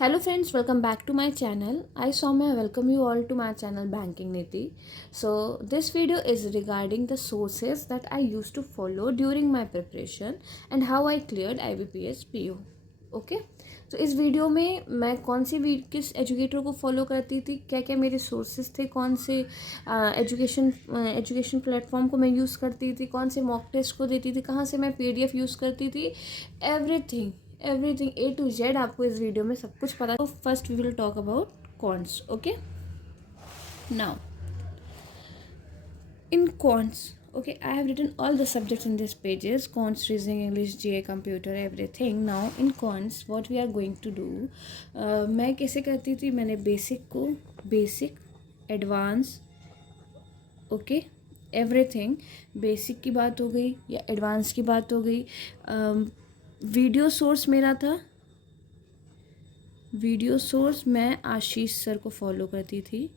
Hello friends, welcome back to my channel. I Soumya welcome you all to my channel Banking Niti. So this video is regarding the sources that I used to follow during my preparation and how I cleared IBPS PO. Okay तो इस video में मैं कौन सी किस educator को follow करती थी, क्या क्या मेरे सोर्सेज थे, कौन से एजुकेशन प्लेटफॉर्म को मैं यूज़ करती थी, कौन से मॉक टेस्ट को देती थी, कहाँ से मैं पीडीएफ यूज़ करती थी, everything everything A to Z आपको इस वीडियो में सब कुछ पता। तो first we will talk about cons. Okay, now in cons, okay, I have written all the subjects in these pages: cons, reasoning, English, GA, computer, everything. Now in cons what we are going to do, मैं कैसे करती थी, मैंने basic advance, okay, everything, basic की बात हो गई या एडवांस की बात हो गई। वीडियो सोर्स मेरा था, वीडियो सोर्स मैं आशीष सर को फॉलो करती थी।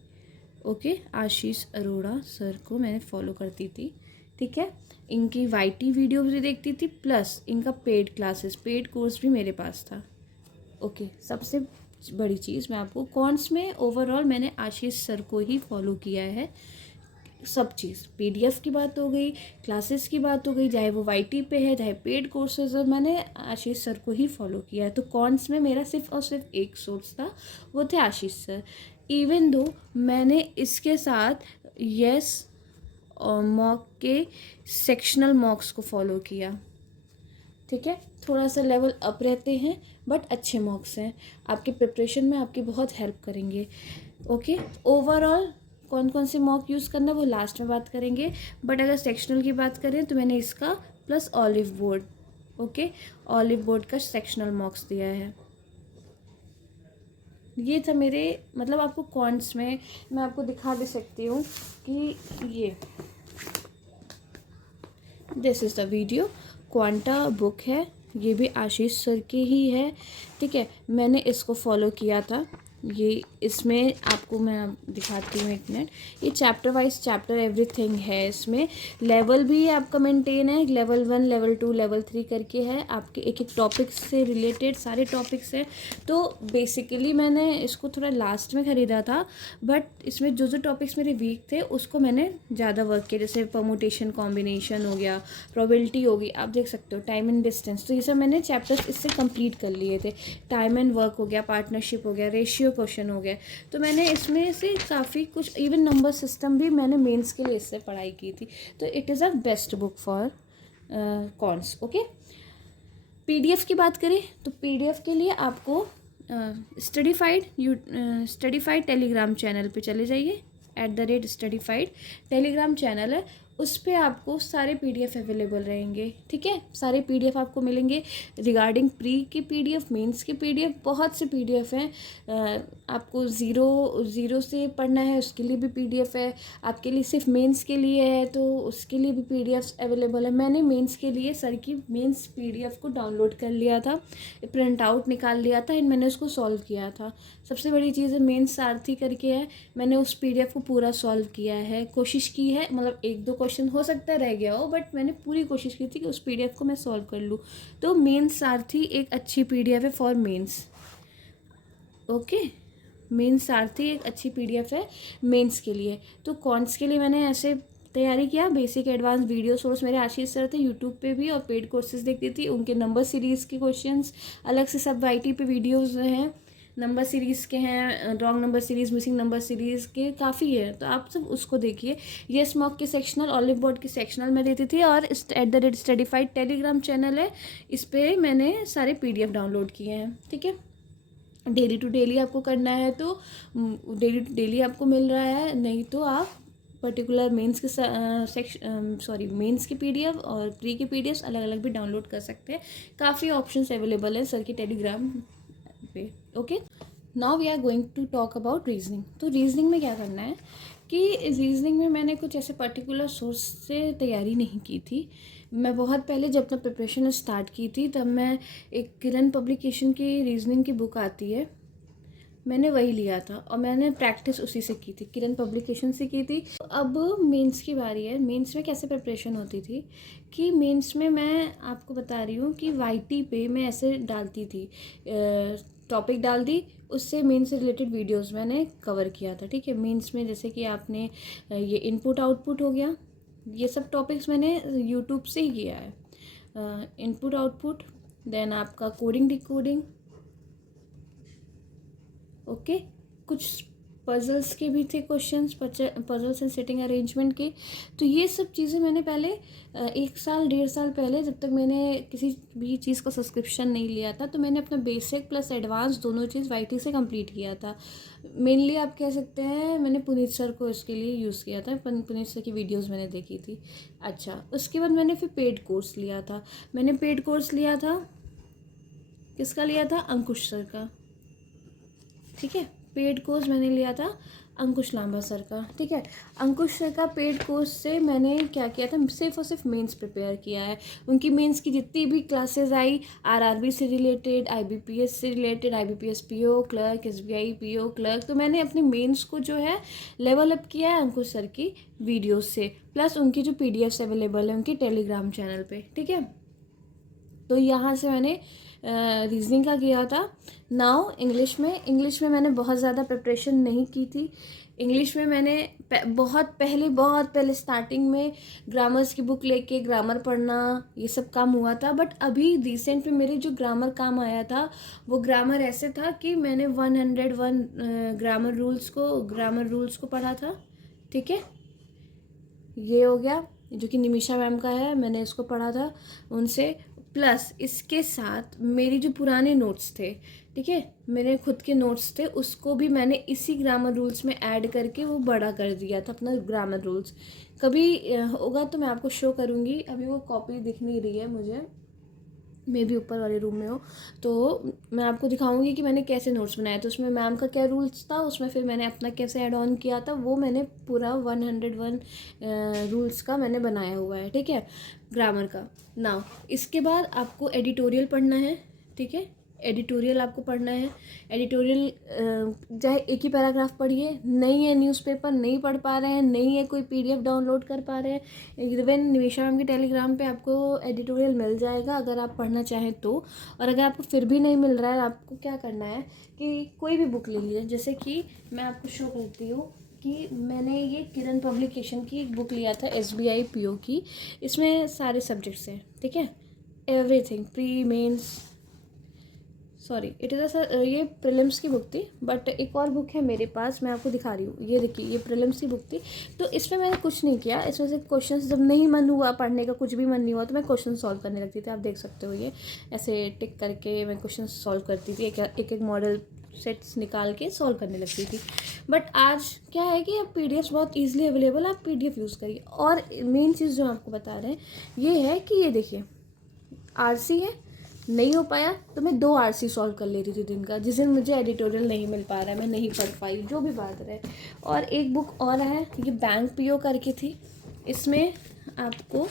ओके, आशीष अरोड़ा सर को मैंने फॉलो करती थी, ठीक है। इनकी वाईटी वीडियो भी देखती थी, प्लस इनका पेड क्लासेस, पेड कोर्स भी मेरे पास था। ओके, सबसे बड़ी चीज़ मैं आपको कॉन्स में ओवरऑल मैंने आशीष सर को ही फॉलो किया है। सब चीज़, पीडीएफ की बात हो गई, क्लासेस की बात हो गई, चाहे वो वाईटी पे है चाहे पेड कोर्सेज है, मैंने आशीष सर को ही फॉलो किया है। तो कॉन्स में मेरा सिर्फ और सिर्फ एक सोर्स था, वो थे आशीष सर। इवन दो मैंने इसके साथ यस और मॉक के सेक्शनल मॉक्स को फॉलो किया, ठीक है। थोड़ा सा लेवल अप रहते हैं बट अच्छे मॉक्स हैं, आपके प्रिपरेशन में आपकी बहुत हेल्प करेंगे। ओके, ओवरऑल कौन कौन से मॉक यूज़ करना वो लास्ट में बात करेंगे, बट अगर सेक्शनल की बात करें तो मैंने इसका plus olive board, okay, olive board का सेक्शनल मॉक्स दिया है। ये था मेरे, मतलब आपको कॉन्स में मैं आपको दिखा भी सकती हूँ कि ये this is the video, quanta book है, ये भी आशीष सर की ही है, ठीक है। मैंने इसको फॉलो किया था, ये इसमें आपको मैं दिखाती हूँ एक मिनट। ये चैप्टर वाइज चैप्टर एवरीथिंग है, इसमें लेवल भी आपका मेंटेन है, लेवल 1 लेवल 2 लेवल 3 करके है, आपके एक एक टॉपिक से रिलेटेड सारे टॉपिक्स हैं। तो बेसिकली मैंने इसको थोड़ा लास्ट में ख़रीदा था, बट इसमें जो जो टॉपिक्स मेरे वीक थे उसको मैंने ज़्यादा वर्क किया, जैसे परमुटेशन कॉम्बिनेशन हो गया, प्रोबेबिलिटी होगी, आप देख सकते हो, टाइम एंड डिस्टेंस, तो ये सब मैंने चैप्टर्स इससे कंप्लीट कर लिए थे। टाइम एंड वर्क हो गया, पार्टनरशिप हो गया, रेशियो क्वेश्चन हो गया, तो मैंने इसमें से काफ़ी कुछ, इवन नंबर सिस्टम भी मैंने मेंस के लिए इससे पढ़ाई की थी। तो it is a best book for cons. Okay, PDF की बात करें तो पीडीएफ के लिए आपको स्टडीफाइड टेलीग्राम चैनल पे चले जाइए, @स्टडीफाइड टेलीग्राम चैनल है, उस पर आपको सारे पीडीएफ अवेलेबल रहेंगे, ठीक है। सारे पीडीएफ आपको मिलेंगे रिगार्डिंग प्री की पीडीएफ, मेंस की पीडीएफ, बहुत से पीडीएफ हैं। आपको ज़ीरो से पढ़ना है उसके लिए भी पीडीएफ है, आपके लिए सिर्फ मेंस के लिए है तो उसके लिए भी पीडीएफ अवेलेबल है। मैंने मेंस के लिए सर की मेंस पीडीएफ को डाउनलोड कर लिया था, प्रिंट आउट निकाल लिया था एंड मैंने उसको सॉल्व किया था। सबसे बड़ी चीज़ है मेंस सारथी करके है, मैंने उस पीडीएफ को पूरा सॉल्व किया है, कोशिश की है, मतलब एक दो क्वेश्चन हो सकता है रह गया हो, बट मैंने पूरी कोशिश की थी कि उस पीडीएफ को मैं सॉल्व कर लूँ। तो मेंस सारथी एक अच्छी पीडीएफ है फॉर मेंस। ओके, मेंस सारथी एक अच्छी पीडीएफ है मेंस के लिए। तो कॉन्स के लिए मैंने ऐसे तैयारी किया, बेसिक एडवांस वीडियो सोर्स मेरे आशीष सर थे, यूट्यूब पे भी, और पेड कोर्सेज देखती थी, उनके नंबर सीरीज़ के क्वेश्चंस अलग से सब वाईटी पे वीडियोस हैं, नंबर सीरीज़ के हैं, wrong number series, missing number series के काफ़ी है, तो आप सब उसको देखिए। यस मॉक के सेक्शनल, ऑलिव बोर्ड के सेक्शनल में देती थी, और @स्टडीफाइड टेलीग्राम चैनल है, इस पर मैंने सारे पीडीएफ डाउनलोड किए हैं, ठीक है। डेली टू डेली आपको करना है तो डेली टू डेली आपको मिल रहा है, नहीं तो आप पर्टिकुलर मेंस के मेंस की पीडीएफ और प्री की पीडीएफ अलग अलग भी डाउनलोड कर सकते हैं। काफ़ी ऑप्शंस अवेलेबल है सर की टेलीग्राम पे। Okay, now we are going to talk about reasoning. तो रीजनिंग में क्या करना है कि रीजनिंग में मैंने कुछ ऐसे पर्टिकुलर सोर्स से तैयारी नहीं की थी। मैं बहुत पहले जब मैं प्रिपरेशन स्टार्ट की थी तब मैं एक किरण पब्लिकेशन की रीजनिंग की बुक आती है, मैंने वही लिया था और मैंने प्रैक्टिस उसी से की थी, किरण पब्लिकेशन से की थी। अब मेंस की बारी है। मेंस में कैसे प्रिपरेशन होती थी कि मेंस में मैं आपको बता रही हूँ कि वाईटी पे मैं ऐसे डालती थी टॉपिक डाल दी, उससे मेन से रिलेटेड वीडियोस मैंने कवर किया था, ठीक है। मीन्स में जैसे कि आपने ये इनपुट आउटपुट हो गया, ये सब टॉपिक्स मैंने यूट्यूब से ही किया है। इनपुट आउटपुट, देन आपका कोडिंग डिकोडिंग, ओके। कुछ पजल्स के भी थे questions, puzzles and setting arrangement के। तो ये सब चीज़ें मैंने पहले 1 साल 1.5 साल पहले, जब तक मैंने किसी भी चीज़ का सब्सक्रिप्शन नहीं लिया था, तो मैंने अपना बेसिक प्लस एडवांस दोनों चीज़ वाईटी से कंप्लीट किया था। मेनली आप कह सकते हैं मैंने पुनीत सर को इसके लिए यूज़ किया था, पुनीत सर की वीडियोज़ मैंने देखी थी। अच्छा, उसके बाद मैंने फिर पेड कोर्स लिया था। मैंने पेड कोर्स लिया था, किसका लिया था? अंकुश सर का, ठीक है। पेड कोर्स मैंने लिया था अंकुश लांबा सर का, ठीक है। अंकुश सर का पेड कोर्स से मैंने क्या किया था, सिर्फ और सिर्फ मेंस प्रिपेयर किया है। उनकी मेंस की जितनी भी क्लासेस आई, आरआरबी से रिलेटेड, आईबीपीएस से related, IBPS PO clerk, SBI PO clerk, तो मैंने अपने मेंस को जो है लेवल अप किया है अंकुश सर की वीडियोज़ से, प्लस उनकी जो पीडीएफ्स अवेलेबल है उनकी टेलीग्राम चैनल पर, ठीक है। तो यहाँ से मैंने रीजनिंग का किया था। नाउ इंग्लिश में मैंने बहुत ज़्यादा प्रिपरेशन नहीं की थी। इंग्लिश में मैंने बहुत पहले स्टार्टिंग में ग्रामर्स की बुक लेके ग्रामर पढ़ना, ये सब काम हुआ था। बट अभी रिसेंट में मेरे जो ग्रामर काम आया था, वो ग्रामर ऐसे था कि मैंने 101 ग्रामर रूल्स को पढ़ा था, ठीक है। ये हो गया, जो कि निमिषा मैम का है, मैंने इसको पढ़ा था उनसे। प्लस इसके साथ मेरी जो पुराने नोट्स थे, ठीक है, मेरे खुद के नोट्स थे, उसको भी मैंने इसी ग्रामर रूल्स में ऐड करके वो बड़ा कर दिया था अपना ग्रामर रूल्स। कभी होगा तो मैं आपको शो करूँगी। अभी वो कॉपी दिख नहीं रही है मुझे, मैं भी ऊपर वाले रूम में हो, तो मैं आपको दिखाऊंगी कि मैंने कैसे नोट्स बनाए। तो उसमें मैम का क्या रूल्स था, उसमें फिर मैंने अपना कैसे ऐड ऑन किया था, वो मैंने पूरा 101 रूल्स का मैंने बनाया हुआ है, ठीक है, ग्रामर का। नाउ इसके बाद आपको एडिटोरियल पढ़ना है, ठीक है। एडिटोरियल आपको पढ़ना है। एडिटोरियल चाहे एक ही पैराग्राफ पढ़िए, नहीं है न्यूज़पेपर नहीं पढ़ पा रहे हैं, नहीं है कोई पीडीएफ डाउनलोड कर पा रहे हैं, इवन निमिषा मैम के टेलीग्राम पे आपको एडिटोरियल मिल जाएगा अगर आप पढ़ना चाहें तो। और अगर आपको फिर भी नहीं मिल रहा है, आपको क्या करना है कि कोई भी बुक ले लीजिए। जैसे कि मैं आपको शो करती हूँ कि मैंने ये किरण पब्लिकेशन की एक बुक लिया था, एसबीआई पीओ की। इसमें सारे सब्जेक्ट्स हैं, ठीक है, everything, pre mains, sorry it is ये प्रीलिम्स की बुक थी। बट एक और बुक है मेरे पास, मैं आपको दिखा रही हूँ, ये देखिए, ये प्रीलिम्स की बुक थी। तो इसमें मैंने कुछ नहीं किया, इसमें से क्वेश्चंस जब नहीं मन हुआ पढ़ने का, कुछ भी मन नहीं हुआ, तो मैं क्वेश्चन सॉल्व करने लगती थी। आप देख सकते हो, ये ऐसे टिक करके मैं क्वेश्चन सॉल्व करती थी, एक मोडल सेट्स निकाल के सॉल्व करने लगती थी। बट आज क्या है कि अब पीडीएफ बहुत ईजिली अवेलेबल है, आप पीडीएफ यूज़ करिए। और मेन चीज़ जो आपको बता रहे हैं ये है कि ये देखिए, आरसी है, नहीं हो पाया तो मैं 2 आरसी सॉल्व कर लेती थी दिन का। जिस दिन मुझे एडिटोरियल नहीं मिल पा रहा है, मैं नहीं पढ़ पाई, जो भी बात रहे। और एक बुक और है, ये बैंक पीओ करके थी, इसमें आपको,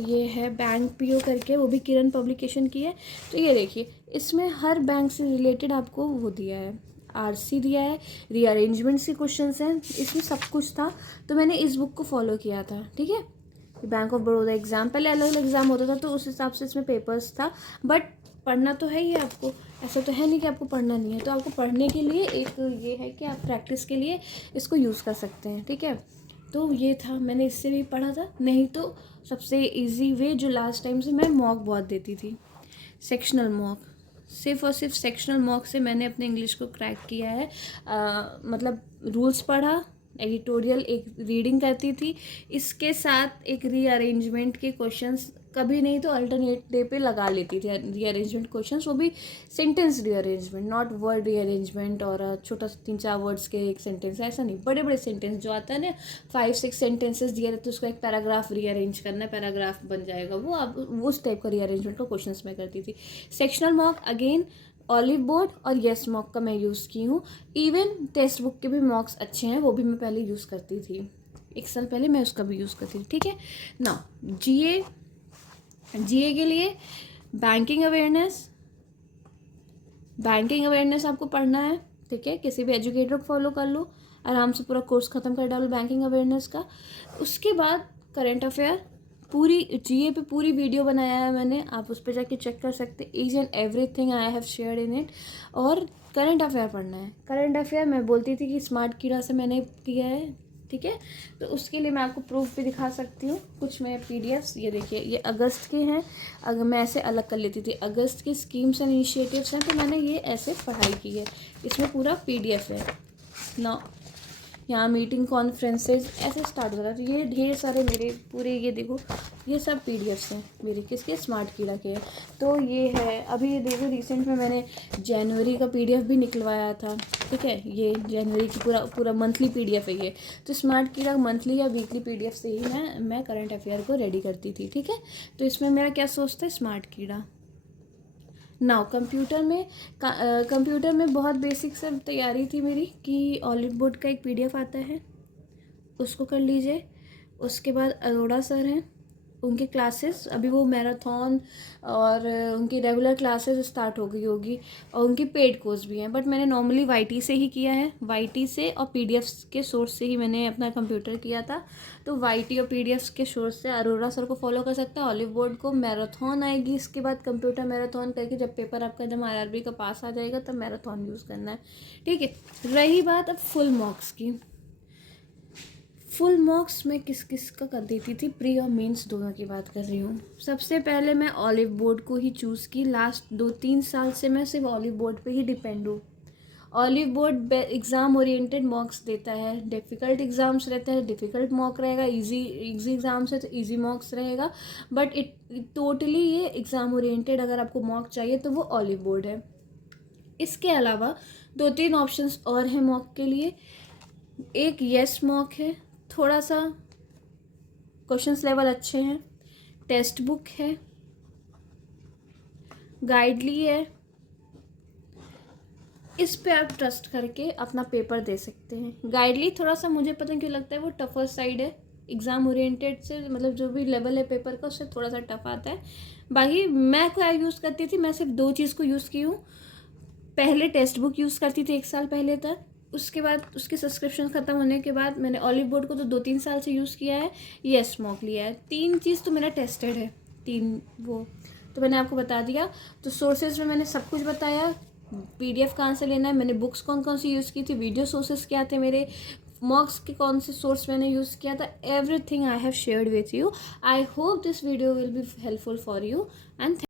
ये है बैंक पीओ करके, वो भी किरण पब्लिकेशन की है। तो ये देखिए, इसमें हर बैंक से रिलेटेड आपको वो दिया है, आरसी दिया है, रीअरेंजमेंट से क्वेश्चंस हैं, इसमें सब कुछ था। तो मैंने इस बुक को फॉलो किया था, ठीक है। बैंक ऑफ बड़ौदा एग्ज़ाम, पहले अलग अलग एग्ज़ाम होता था, तो उस हिसाब से इसमें पेपर्स था। बट पढ़ना तो है ही आपको, ऐसा तो है नहीं कि आपको पढ़ना नहीं है। तो आपको पढ़ने के लिए एक ये है कि आप प्रैक्टिस के लिए इसको यूज़ कर सकते हैं, ठीक है। तो ये था, मैंने इससे भी पढ़ा था। नहीं तो सबसे इजी वे जो लास्ट टाइम से मैं मॉक बहुत देती थी, सेक्शनल मॉक, सिर्फ और सिर्फ सेक्शनल मॉक से मैंने अपने इंग्लिश को क्रैक किया है। मतलब रूल्स पढ़ा, एडिटोरियल एक रीडिंग करती थी, इसके साथ एक रीअरेंजमेंट के क्वेश्चंस, कभी नहीं तो अल्टरनेट डे पे लगा लेती थी रीअरेंजमेंट क्वेश्चंस, वो भी sentence rearrangement, not word rearrangement और छोटा 3-4 वर्ड्स के एक सेंटेंस, ऐसा नहीं, बड़े बड़े सेंटेंस जो आता है ना, 5-6 सेंटेंसेस दिया रहते, उसको एक पैराग्राफ रीअरेंज करना, पैराग्राफ बन जाएगा वो, आप उस टाइप का रीअरेंजमेंट का क्वेश्चंस मैं करती थी। Sectional mock again olive board और येस मॉक का मैं यूज़ की हूँ। इवन टेक्स्ट बुक के भी मॉक्स अच्छे हैं, वो भी मैं पहले यूज़ करती थी, 1 साल पहले मैं उसका भी यूज़ करती थी, ठीक है ना। जीए के लिए बैंकिंग अवेयरनेस आपको पढ़ना है, ठीक है। किसी भी एजुकेटर को फॉलो कर लो, आराम से पूरा कोर्स ख़त्म कर डालो बैंकिंग अवेयरनेस का। उसके बाद करंट अफेयर, पूरी जीए पे पूरी वीडियो बनाया है मैंने, आप उस पर जाके चेक कर सकते, each and everything I have shared in it. और करंट अफेयर पढ़ना है। करंट अफेयर मैं बोलती थी कि स्मार्ट कीड़ा से मैंने किया है, ठीक है। तो उसके लिए मैं आपको प्रूफ भी दिखा सकती हूँ कुछ मैं पीडीएफ्स। ये देखिए, ये अगस्त के हैं। अगर मैं ऐसे अलग कर लेती थी, अगस्त की स्कीम्स एंड इनिशिएटिव्स हैं, तो मैंने ये ऐसे पढ़ाई की है। इसमें पूरा पीडीएफ है ना, यहाँ मीटिंग कॉन्फ्रेंसेज ऐसे स्टार्ट हो रहा है। तो ये ढेर सारे मेरे पूरे, ये देखो, ये सब पीडीएफ्स हैं मेरे, किसके, स्मार्ट कीड़ा के। तो ये है, अभी ये देखो रिसेंट में मैंने जनवरी का पीडीएफ भी निकलवाया था, ठीक है। ये जनवरी की पूरा मंथली पीडीएफ है ये। तो स्मार्ट कीड़ा मंथली या वीकली पीडीएफ से ही मैं करंट अफेयर को रेडी करती थी, ठीक है। तो इसमें मेरा क्या सोच था, स्मार्ट कीड़ा। नाउ कंप्यूटर में बहुत बेसिक से तैयारी थी मेरी कि ऑलिव बोर्ड का एक पीडीएफ आता है, उसको कर लीजिए। उसके बाद अरोड़ा सर हैं, उनके क्लासेस, अभी वो मैराथन और उनकी रेगुलर क्लासेस स्टार्ट हो गई होगी, और उनकी पेड कोर्स भी हैं। बट मैंने नॉर्मली वाईटी से ही किया है, वाईटी से और पीडीएफ्स के सोर्स से ही मैंने अपना कंप्यूटर किया था। तो वाईटी और पीडीएफ्स के सोर्स से अरोड़ा सर को फॉलो कर सकता है। ऑलिव बोर्ड को मैराथन आएगी, इसके बाद कंप्यूटर मैराथन करके जब पेपर आपका जब आरआरबी का पास आ जाएगा तब मैराथन यूज़ करना है, ठीक है। रही बात अब फुल मार्क्स की, फुल मार्क्स मैं किस किस का कर देती थी, प्री और मेंस दोनों की बात कर रही हूँ। सबसे पहले मैं ऑलिव बोर्ड को ही चूज़ की। लास्ट 2-3 साल से मैं सिर्फ ऑलिव बोर्ड पे ही डिपेंड हूँ। Olive board exam oriented marks देता है, डिफ़िकल्ट एग्ज़ाम्स रहते हैं डिफ़िकल्ट मार्क रहेगा, इजी एग्ज़ाम्स है तो इजी मार्क्स रहेगा। बट इट टोटली ये एग्ज़ाम ओरिएंटेड अगर आपको मार्क चाहिए तो वो ऑलिव बोर्ड है। इसके अलावा 2-3 ऑप्शंस और हैं मॉक के लिए। एक येस मॉक है, थोड़ा सा क्वेश्चंस लेवल अच्छे हैं, टेक्स्ट बुक है, गाइडली है, इस पे आप ट्रस्ट करके अपना पेपर दे सकते हैं। गाइडली थोड़ा सा मुझे पता नहीं क्यों लगता है वो टफर साइड है, एग्ज़ाम ओरिएंटेड से, मतलब जो भी लेवल है पेपर का उससे थोड़ा सा टफ आता है। बाकी मैं क्या यूज़ करती थी, मैं सिर्फ 2 चीज़ को यूज़ की हूँ। पहले टेक्स्ट बुक यूज़ करती थी 1 साल पहले तक, उसके बाद उसकी सब्सक्रिप्शन ख़त्म होने के बाद मैंने ऑलिव बोर्ड को तो 2-3 साल से यूज़ किया है, येस मॉक लिया है। 3 चीज़ तो मेरा टेस्टेड है, 3 वो तो मैंने आपको बता दिया। तो सोर्सेज में मैंने सब कुछ बताया, पीडीएफ कहाँ से लेना है, मैंने बुक्स कौन कौन सी यूज़ की थी, वीडियो सोर्सेज क्या थे मेरे, मॉक्स के कौन से सोर्स मैंने यूज़ किया था, everything I have shared with you. I hope this video will be helpful for you and